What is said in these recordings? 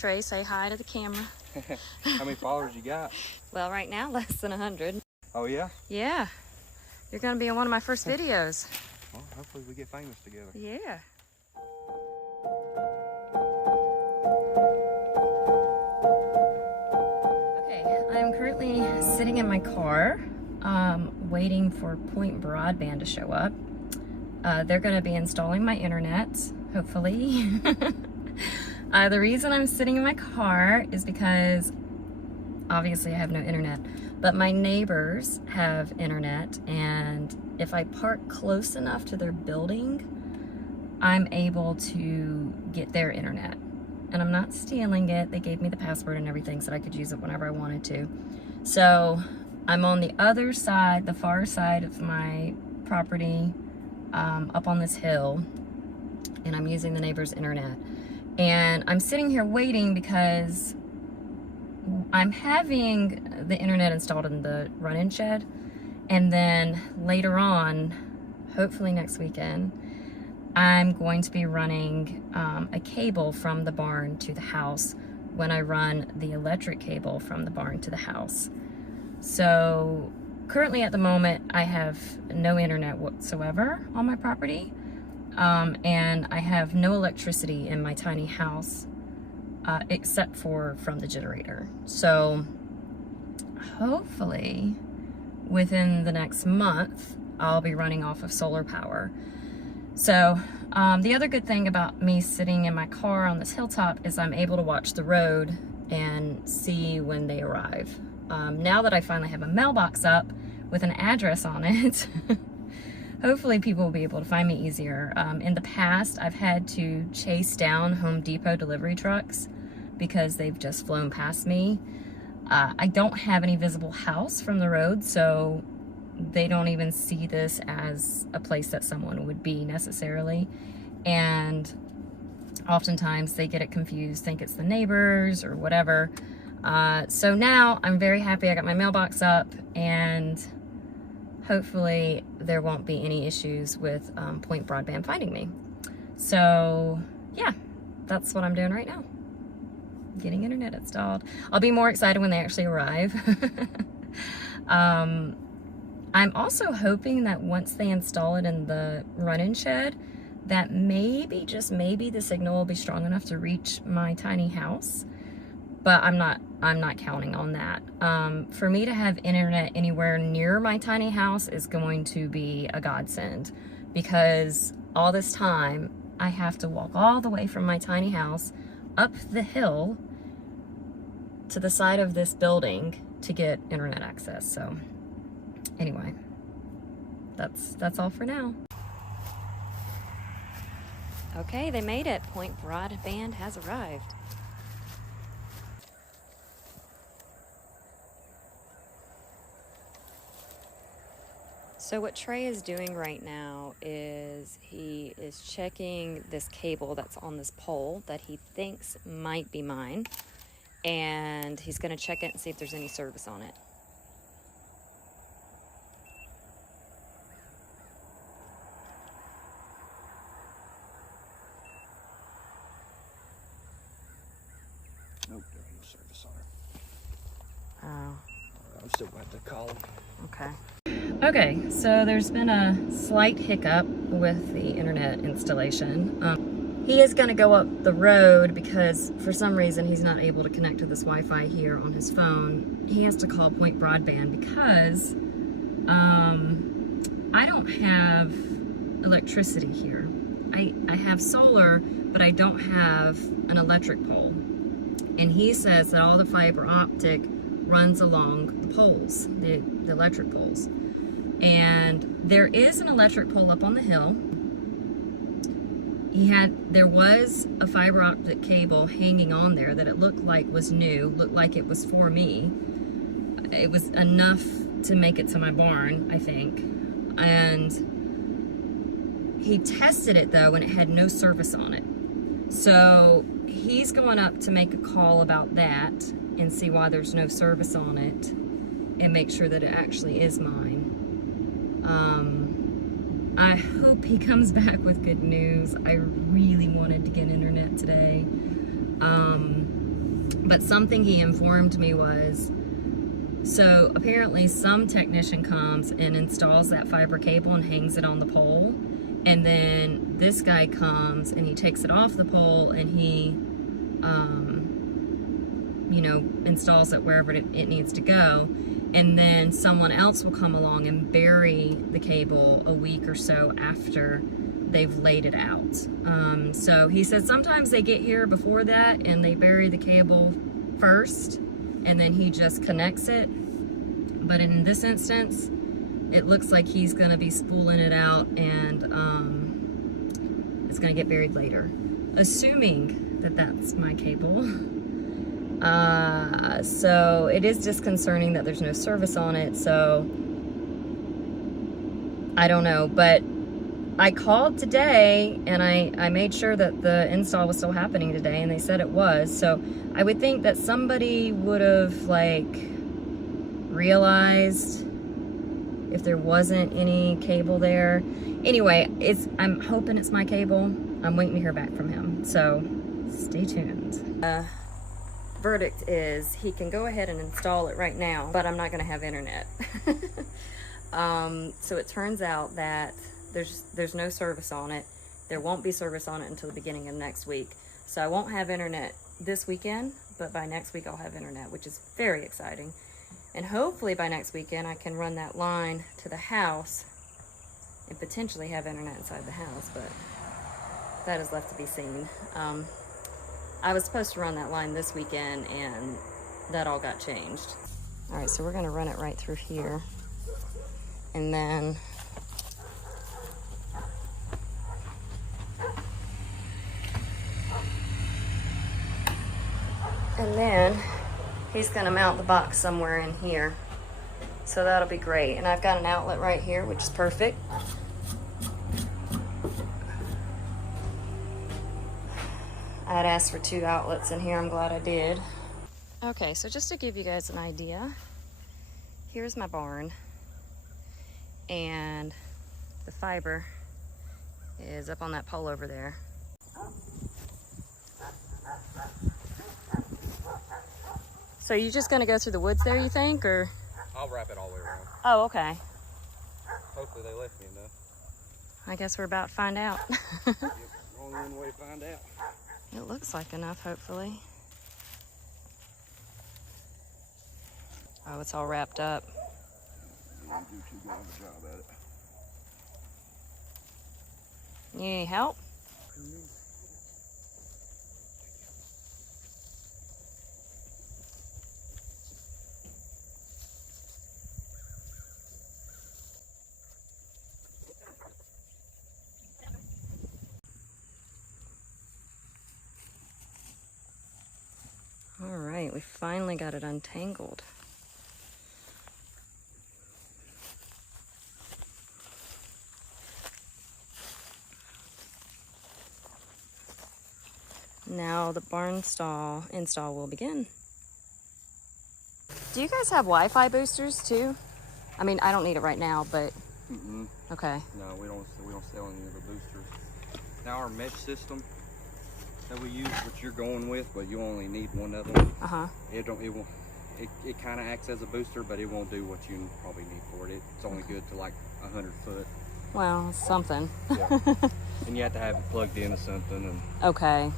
Trey, say hi to the camera. How many followers you got? Well, right now, less than 100. Oh, yeah? Yeah. You're going to be in one of my first videos. Well, hopefully we get famous together. Yeah. Okay, I'm currently sitting in my car, waiting for Point Broadband to show up. They're going to be installing my internet, hopefully. The reason I'm sitting in my car is because obviously I have no internet, but my neighbors have internet, and if I park close enough to their building, I'm able to get their internet. And I'm not stealing it. They gave me the password and everything so I could use it whenever I wanted to. So I'm on the other side, the far side of my property, up on this hill, and I'm using the neighbor's internet. And I'm sitting here waiting because I'm having the internet installed in the run-in shed, and then later on, hopefully next weekend, I'm going to be running a cable from the barn to the house when I run the electric cable from the barn to the house. So currently at the moment, I have no internet whatsoever on my property, and I have no electricity in my tiny house except for from the generator. So hopefully within the next month, I'll be running off of solar power. So the other good thing about me sitting in my car on this hilltop is I'm able to watch the road and see when they arrive. Now that I finally have a mailbox up with an address on it, hopefully people will be able to find me easier. In the past, I've had to chase down Home Depot delivery trucks because they've just flown past me. I don't have any visible house from the road, so they don't even see this as a place that someone would be necessarily. And oftentimes they get it confused, think it's the neighbors or whatever. So now I'm very happy I got my mailbox up, and hopefully there won't be any issues with Point Broadband finding me. So yeah, that's what I'm doing right now. Getting internet installed. I'll be more excited when they actually arrive. I'm also hoping that once they install it in the run-in shed, that maybe, just maybe, the signal will be strong enough to reach my tiny house. But I'm not counting on that. For me to have internet anywhere near my tiny house is going to be a godsend, because all this time I have to walk all the way from my tiny house up the hill to the side of this building to get internet access. So anyway, that's all for now. Okay, they made it. Point Broadband has arrived. So what Trey is doing right now is he is checking this cable that's on this pole that he thinks might be mine, and he's going to check it and see if there's any service on it. Nope, there ain't no service on her. Oh. I'm still going to have to call him. Okay. Okay, so there's been a slight hiccup with the internet installation. He is going to go up the road because for some reason he's not able to connect to this Wi-Fi here on his phone. He has to call Point Broadband because I don't have electricity here. I have solar, but I don't have an electric pole. And he says that all the fiber optic runs along the poles, the electric poles. And there is an electric pole up on the hill. There was a fiber optic cable hanging on there that it looked like was new, looked like it was for me. It was enough to make it to my barn, I think. And he tested it though, and it had no service on it. So he's going up to make a call about that and see why there's no service on it and make sure that it actually is mine. I hope he comes back with good news. I really wanted to get internet today. But something he informed me was, so apparently some technician comes and installs that fiber cable and hangs it on the pole. And then this guy comes and he takes it off the pole and he, you know, installs it wherever it needs to go. And then someone else will come along and bury the cable a week or so after they've laid it out. So he said sometimes they get here before that and they bury the cable first and then he just connects it. But in this instance, it looks like he's gonna be spooling it out and it's gonna get buried later. Assuming that that's my cable. So it is disconcerting that there's no service on it, so I don't know, but I called today and I made sure that the install was still happening today and they said it was. So I would think that somebody would have like realized if there wasn't any cable there. Anyway, I'm hoping it's my cable. I'm waiting to hear back from him. So stay tuned. Verdict is he can go ahead and install it right now, but I'm not gonna have internet. So it turns out that there's no service on it. There won't be service on it until the beginning of next week. So I won't have internet this weekend, but by next week I'll have internet, which is very exciting. And hopefully by next weekend I can run that line to the house and potentially have internet inside the house, but that is left to be seen. I was supposed to run that line this weekend and that all got changed. All right, so we're gonna run it right through here. And then he's gonna mount the box somewhere in here. So that'll be great. And I've got an outlet right here, which is perfect. I had asked for 2 outlets in here. I'm glad I did. Okay, so just to give you guys an idea, here's my barn. And the fiber is up on that pole over there. So are you just gonna go through the woods there, you think, or? I'll wrap it all the way around. Oh, okay. Hopefully they left me enough. I guess we're about to find out. Yep, only one way to find out. It looks like enough, hopefully. Oh, it's all wrapped up. You didn't do too good of a job at it. You need help? All right, we finally got it untangled. Now the barn install will begin. Do you guys have Wi-Fi boosters too? I mean, I don't need it right now, but okay. No, we don't sell any of the boosters. Now our mesh system that we use, what you're going with, but you only need one of them. It kind of acts as a booster, but it won't do what you probably need for it. It's only good to like 100 foot. Well, it's something. Yeah. And you have to have it plugged into something. And okay.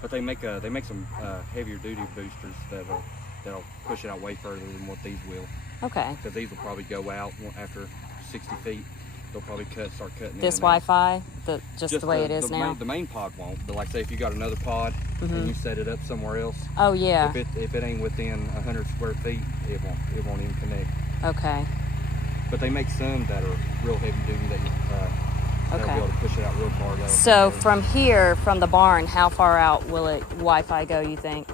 But they make some heavier duty boosters that'll push it out way further than what these will. Okay. Because these will probably go out after 60 feet. They'll probably start cutting. This Wi-Fi, just the way it is now. The main pod won't. But like say if you got another pod and you set it up somewhere else. Oh yeah. If it ain't within 100 square feet, it won't even connect. Okay. But they make some that are real heavy duty that that'll be able to push it out real far. So from here, from the barn, how far out will Wi-Fi go, you think?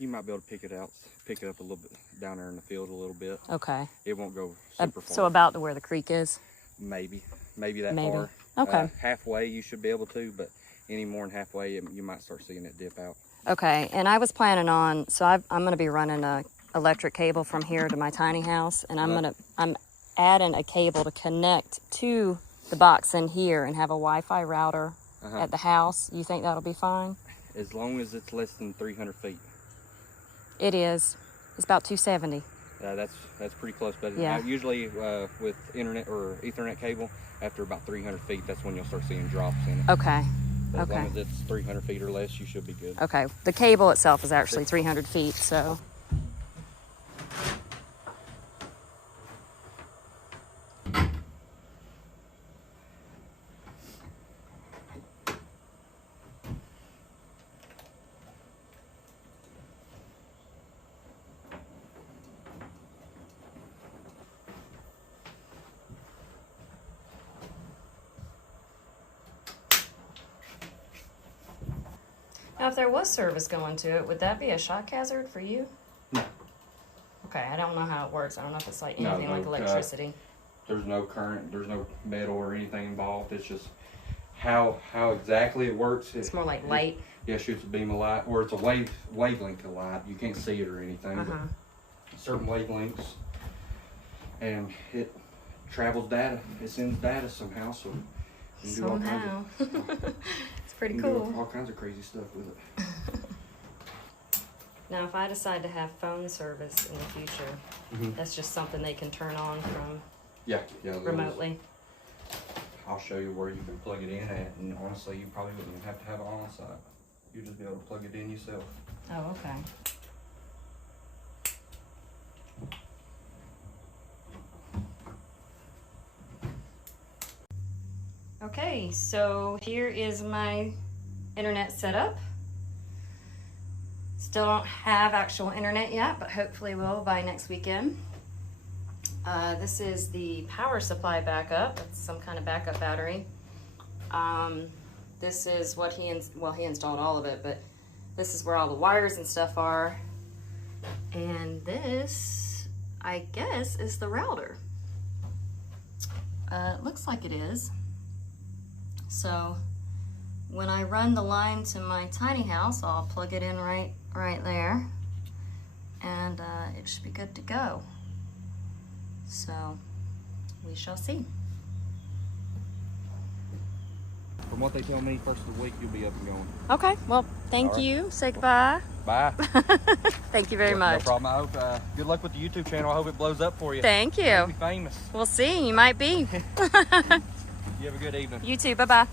You might be able to pick it up a little bit down there in the field a little bit. Okay. It won't go super far. So about to where the creek is? Maybe that far. Okay. Halfway you should be able to, but any more than halfway you might start seeing it dip out. Okay, and I was planning on, so I'm going to be running a electric cable from here to my tiny house, and I'm adding a cable to connect to the box in here and have a Wi-Fi router at the house. You think that'll be fine? As long as it's less than 300 feet. It is. It's about 270. That's pretty close, but Yeah. Usually with internet or Ethernet cable, after about 300 feet, that's when you'll start seeing drops in it. Okay. But as Okay. long as it's 300 feet or less, you should be good. Okay. The cable itself is actually 300 feet, so. Now, if there was service going to it, would that be a shock hazard for you? No. Okay, I don't know how it works. I don't know if it's like No, anything like electricity. There's no current, there's no metal or anything involved. It's just how exactly it works. It's more like light. Yeah, shoots a beam of light, or it's a wavelength of light. You can't see it or anything. But certain wavelengths, and it travels data. It sends data somehow, so you can do all kinds Somehow. It's pretty you can cool. do all kinds of crazy stuff with it. Now, if I decide to have phone service in the future, that's just something they can turn on from Yeah, those- remotely. I'll show you where you can plug it in at, and honestly, you probably wouldn't even have to have it on site. You'd just be able to plug it in yourself. Oh, okay. Okay, so here is my internet setup. Still don't have actual internet yet, but hopefully will by next weekend. This is the power supply backup. It's some kind of backup battery. This is what he installed all of it, but this is where all the wires and stuff are. And this, I guess, is the router. It looks like it is. So when I run the line to my tiny house, I'll plug it in right there, and it should be good to go. So we shall see. From what they tell me, first of the week you'll be up and going. Okay, well, thank you. Say goodbye. Bye. Thank you very much. No problem. I hope, good luck with the YouTube channel. I hope it blows up for you. Thank you. You'll be famous. We'll see. You might be. You have a good evening. You too. Bye-bye.